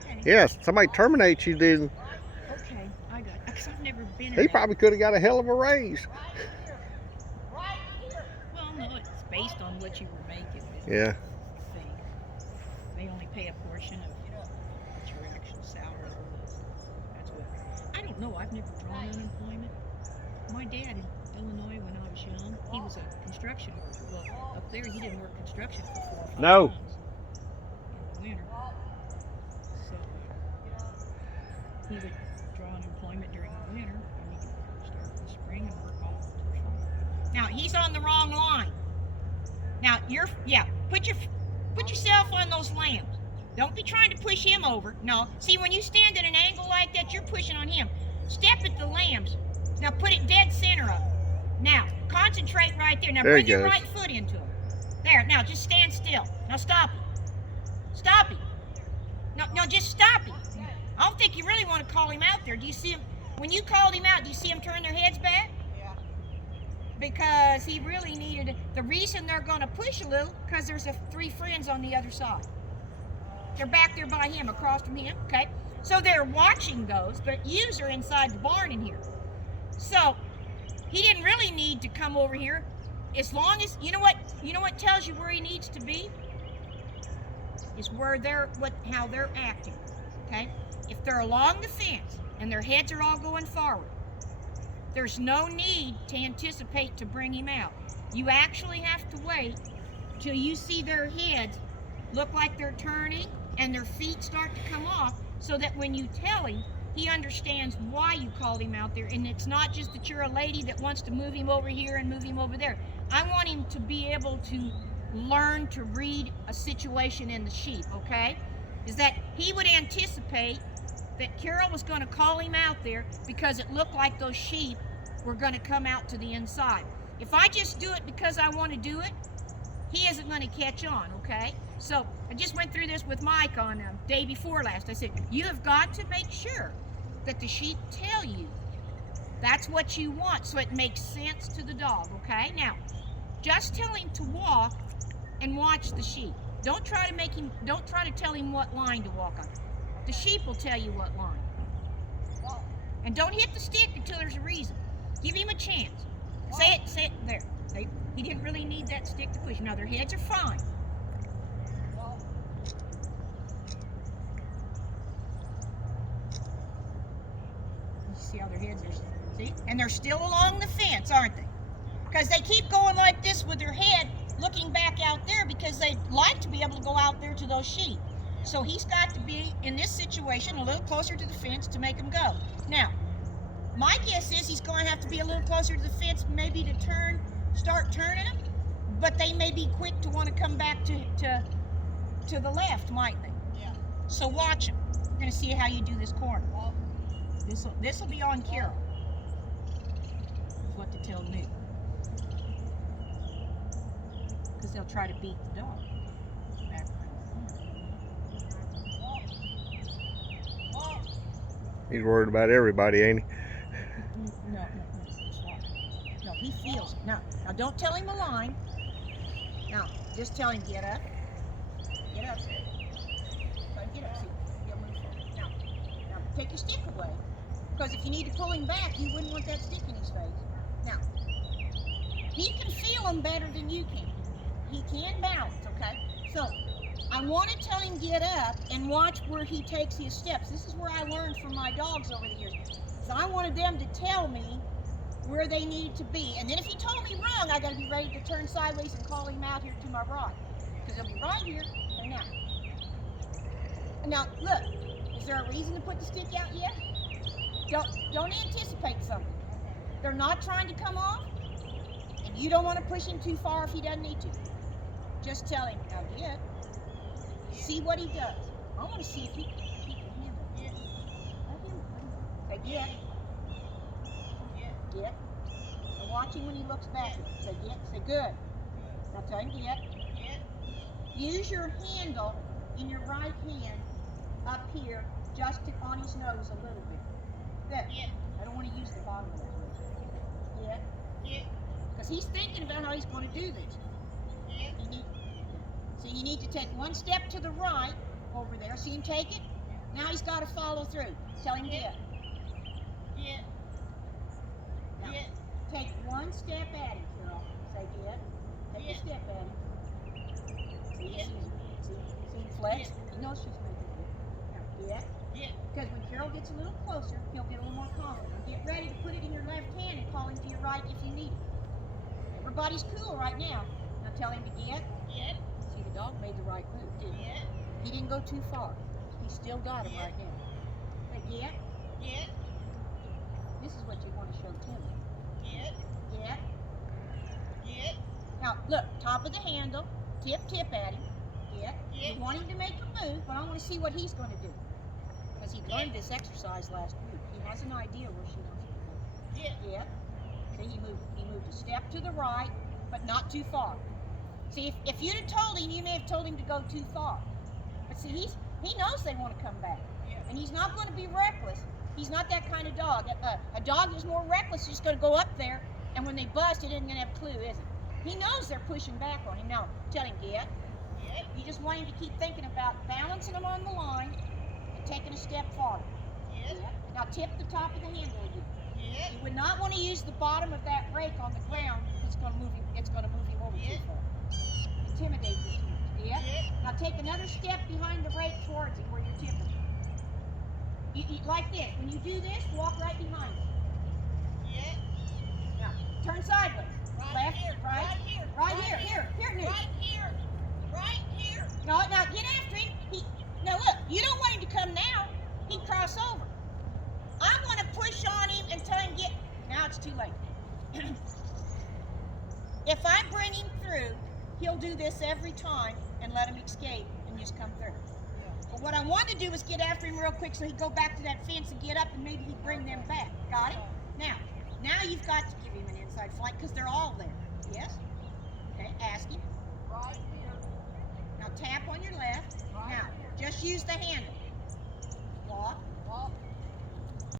okay. Yes, somebody terminates you, then Okay, I got it. Because I've never been in he that. probably could have got a hell of a raise. Well, no, it's based on what you were making, isn't it? Yeah. I think. They only pay a portion of what your actual salary was. That's what. I don't know. I've never drawn unemployment. My dad in Illinois, when I was young, he was a construction worker. Well, up there, he didn't work construction for 4 or 5 No. months in the winter. So he would draw unemployment during the winter, and he could start in the spring and work all through fall. Now he's on the wrong line. Now put yourself on those lambs. Don't be trying to push him over. No, see when you stand at an angle like that, you're pushing on him. Step at the lambs. Now put it dead center of him. Now concentrate right there. Now There he bring your goes. right foot into him. There. Now just stand still. Now stop him. Stop him. No, just stop him. I don't think you really want to call him out there. Do you see him? When you called him out, do you see him turn their heads back? Yeah. Because he really needed the reason they're going to push a little because there's 3 friends on the other side. They're back there by him, across from him. Okay, so they're watching those, but yous are inside the barn in here. So he didn't really need to come over here. As long as you know what tells you where he needs to be is where how they're acting. Okay, if they're along the fence and their heads are all going forward, there's no need to anticipate to bring him out. You actually have to wait till you see their heads look like they're turning and their feet start to come off, so that when you tell him, he understands why you called him out there. And it's not just that you're a lady that wants to move him over here and move him over there. I want him to be able to learn to read a situation in the sheep, okay? Is that he would anticipate that Carol was going to call him out there because it looked like those sheep were going to come out to the inside. If I just do it because I want to do it, he isn't going to catch on, okay? So I just went through this with Mike on day before last. I said, you have got to make sure that the sheep tell you that's what you want, so it makes sense to the dog, okay? Now, just tell him to walk and watch the sheep. Don't try to tell him what line to walk on. The sheep will tell you what line. And don't hit the stick until there's a reason. Give him a chance. Say it, there. He didn't really need that stick to push him. Now their heads are fine. You see how their heads are, see? And they're still along the fence, aren't they? Because they keep going like this with their head looking back out there because they'd like to be able to go out there to those sheep. So he's got to be, in this situation, a little closer to the fence to make them go. Now, my guess is he's going to have to be a little closer to the fence, maybe to start turning them, but they may be quick to want to come back to the left, might they? Yeah. So watch them. We're going to see how you do this corner. This will be on Carol. Is what to tell Newt. Because they'll try to beat the dog. He's worried about everybody, ain't he? No, he feels it. Now don't tell him a line. Now, just tell him, get up. Get up. Get up, see. He'll move forward. Now, take your stick away. Because if you need to pull him back, you wouldn't want that stick in his face. Now, he can feel him better than you can. He can balance, okay? So, I want to tell him get up and watch where he takes his steps. This is where I learned from my dogs over the years. So I wanted them to tell me where they needed to be. And then if he told me wrong, I got to be ready to turn sideways and call him out here to my right. Because he'll be right here and now. Now, look, is there a reason to put the stick out yet? Don't anticipate something. They're not trying to come off, and you don't want to push him too far if he doesn't need to. Just tell him, now get. See what he does. I want to see if he can handle it. Say get. Get. And watch him when he looks back. Say get. Say good. Now tell him get. Use your handle in your right hand up here, just on his nose a little bit. Good. I don't want to use the bottom of that. Get. Because he's thinking about how he's going to do this. So you need to take one step to the right over there. See him take it? Now he's got to follow through. Tell him get. Get. Now, Get. take one step at him, Carol. Say get. Take a step at him. See, see, flex. He knows she's making it. Now, get. Get. Because when Carol gets a little closer, he'll get a little more confident. Get ready to put it in your left hand and call him to your right if you need it. Everybody's cool right now. Now tell him to get. Get. See, the dog made the right move, didn't he? Get. He didn't go too far. He still got him Get. right now. Say get. Get. This is what you want to show Timmy. Get. Get. Get. Now look, top of the handle. Tip at him. Get. Get. You want him to make a move, but I want to see what he's going to do. Because he learned this exercise last week. He has an idea where she wants him to go. Get. Yeah. See, he moved a step to the right, but not too far. See, if you'd have told him, you may have told him to go too far. But see, he knows they want to come back. Yeah. And he's not going to be reckless. He's not that kind of dog. A dog who's more reckless is just going to go up there, and when they bust, it isn't going to have a clue, is it? He knows they're pushing back on him. Now, tell him, get. Get. You just want him to keep thinking about balancing him on the line and taking a step farther. Get. Yeah. Now, tip the top of the handle again. Get. You would not want to use the bottom of that rake on the ground. It's going to move him. It's going to move him over too far. Intimidate you too much. Yeah. Get. Now take another step behind the rake towards him where you're tipping. You like this. When you do this, walk right behind him. Get. Now turn sideways. Right Left, here. right, Right here. right here. Here, Newt. Right here. Right here. No, now get after him. Now look, you don't want him to come now. He'd cross over. I want to push on him and tell him get. Now it's too late. If I bring him through, he'll do this every time and let him escape and just come through. But what I want to do is get after him real quick so he'd go back to that fence and get up and maybe he'd bring them back. Got it? Now you've got to give him an inside flank because they're all there. Yes? Okay, ask him. Right here. Now tap on your left. Right Now, here. just use the handle. Walk. Walk.